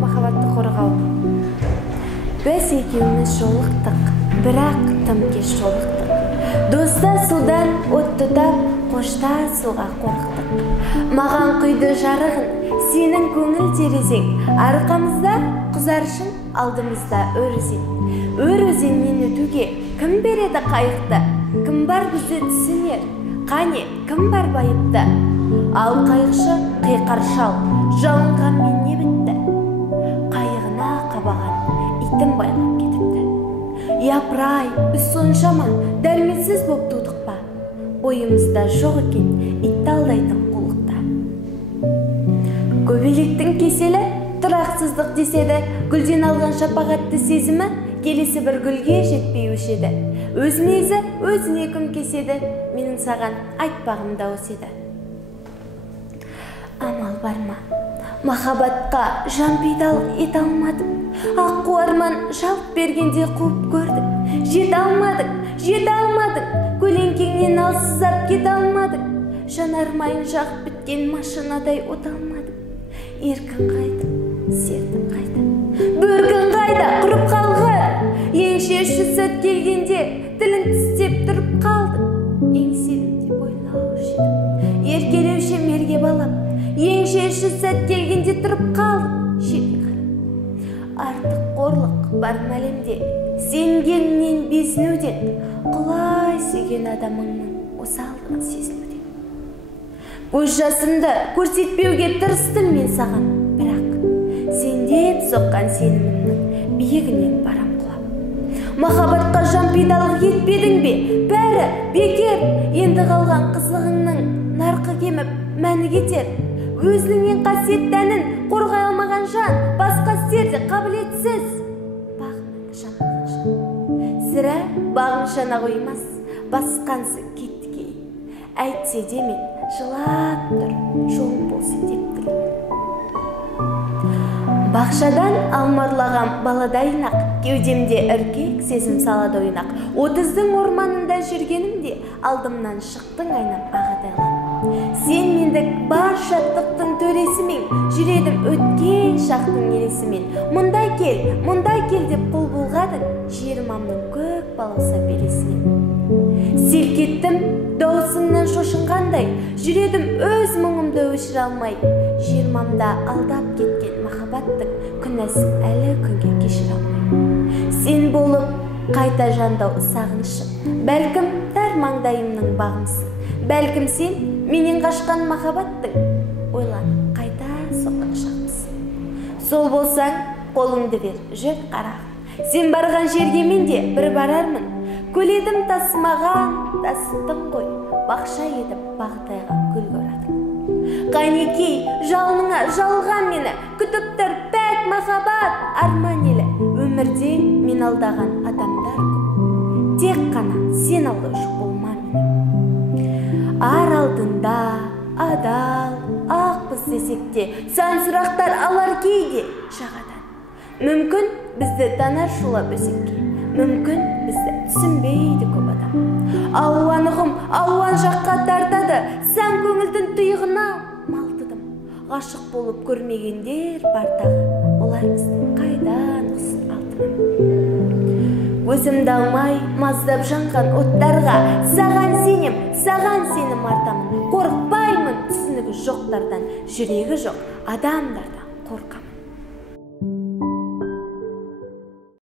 Махаббатты қорғау. Біз екеуміз жолықтық, бірақ тым кеш жолықтық. Доста судан от тұтап, қошта суға қорықтық. Маған құйды жарығын, сенің көңіл терезең. Арқамызда құзаршын, алдымызда өр өзен. Өр өзеннен өтуге кім береді қайықты? Кім бар бізді түсінер? Қане, кім бар байыпты? Ал қайықшы қиқар шал, жалынған мен не бітті? Қайығына қабаған итім байлап кетіпті. Япырай, біз соншама дәрменсіз боп тудық па? Бойымызда жоқ екен итті алдайтын қулықта. Көбелектің кеселі тұрақсыздық деседі, гүлден алған шапағатты сезімі келесі бір гүлге жетпей өшеді. Өзін-өзі өзіне күн кеседі, менің саған айтпағым да осы еді. Амал бар ма? Махаббатқа жан пидалық ете алмадым. Аққу арман жалт бергенде қуып көрдім. Жете алмадың, көлеңкеңнен алсызап кете алмадың. Жанармайын жағып біткен машинадай от алмадың. Еркін қайда, сертің қайда, бөркін қайда, құрып қалғыр. Еңшеші сәт келгенде тілін тістеп тұрып қалдым. Еңселімде бойлау жедім, еркелеуші мерге балап. Еңшеші сәт келгенде тұрып қалдым. Шетке қарап, артық қорлық бар әлемде, сенгеннен безінуден, құлай сүйген адамыңның осалдығын сезінуден. Көз жасымды көрсетпеуге тырыстым мен саған, бірақ сендеп соққан сенімімнің биігінен барам құлап. Махаббатқа жан пидалық етпедің бе? Бәрі бекер. Енді қалған қызығыңның нарқы кеміп, мәні кетер. Өзіңнен қасиетті әнін қорғай алмаған жан, басқа істерде қабілетсіз. Бағымды жанған жан, сірә бағын жана қоймас, басқансы кетті кейін. Әйтсе де мен жылап тұр, жолым болсын деп тілеймін. Бақшадан алмарлаған баладайнақ, кеудемде іркек сезім салады ойнақ. 30-дің орманында жүргенімде алдымнан шықтың айнап ағадайлап. Сен мендік бар шаттықтың төресімен, жүредім өткен шақтың елесімен. Мұндай кел деп қол бұлғадың, жиырмамның көк балауса белесінен. Селкеттім даусыңнан шошынғандай, жүредім өз мұңымды өшіре алмай. Жиырмамда алдап кеткен махаббаттың күнәсін әлі күнге кешіре алмай. Сен болып қайта жандау сағынышым, бәлкім тар маңдайымның бағымсың. Бәлкім сен менен қашқан махаббаттың ойланып қайта соққан шақпысың. Сол болсаң қолыңды бер, жүр қарағым. Сен барған жерге мен де бір барармын. Көледім тасымаған, тасыттың ғой, бақша едіп бағытайған гүлге орадың. Қайнекей, жалыныңа жалған мені, күтіп тұр пәк махаббат арман елі. Өмірде мен алдаған адамдар көп, тек қана сен алдаушы болма мені. Ар алдында адал, ақпыз десекте, сан сұрақтар алар кейде жағадан. Мүмкін бізді танар шулап өсекке, мүмкін бізді түсінбейді көп адам. Алуанығым алуан жаққа тартады, сан көңілдің тұйығына малтыдым. Ғашық болып көрмегендер бартағы, олар біздің қайдан ұсын алтыным. Өзімді алмай маздап жанған оттарға, саған сенім артамын. Қорықпаймын түсінігі жоқтардан, жүрегі жоқ адамдардан қорқам.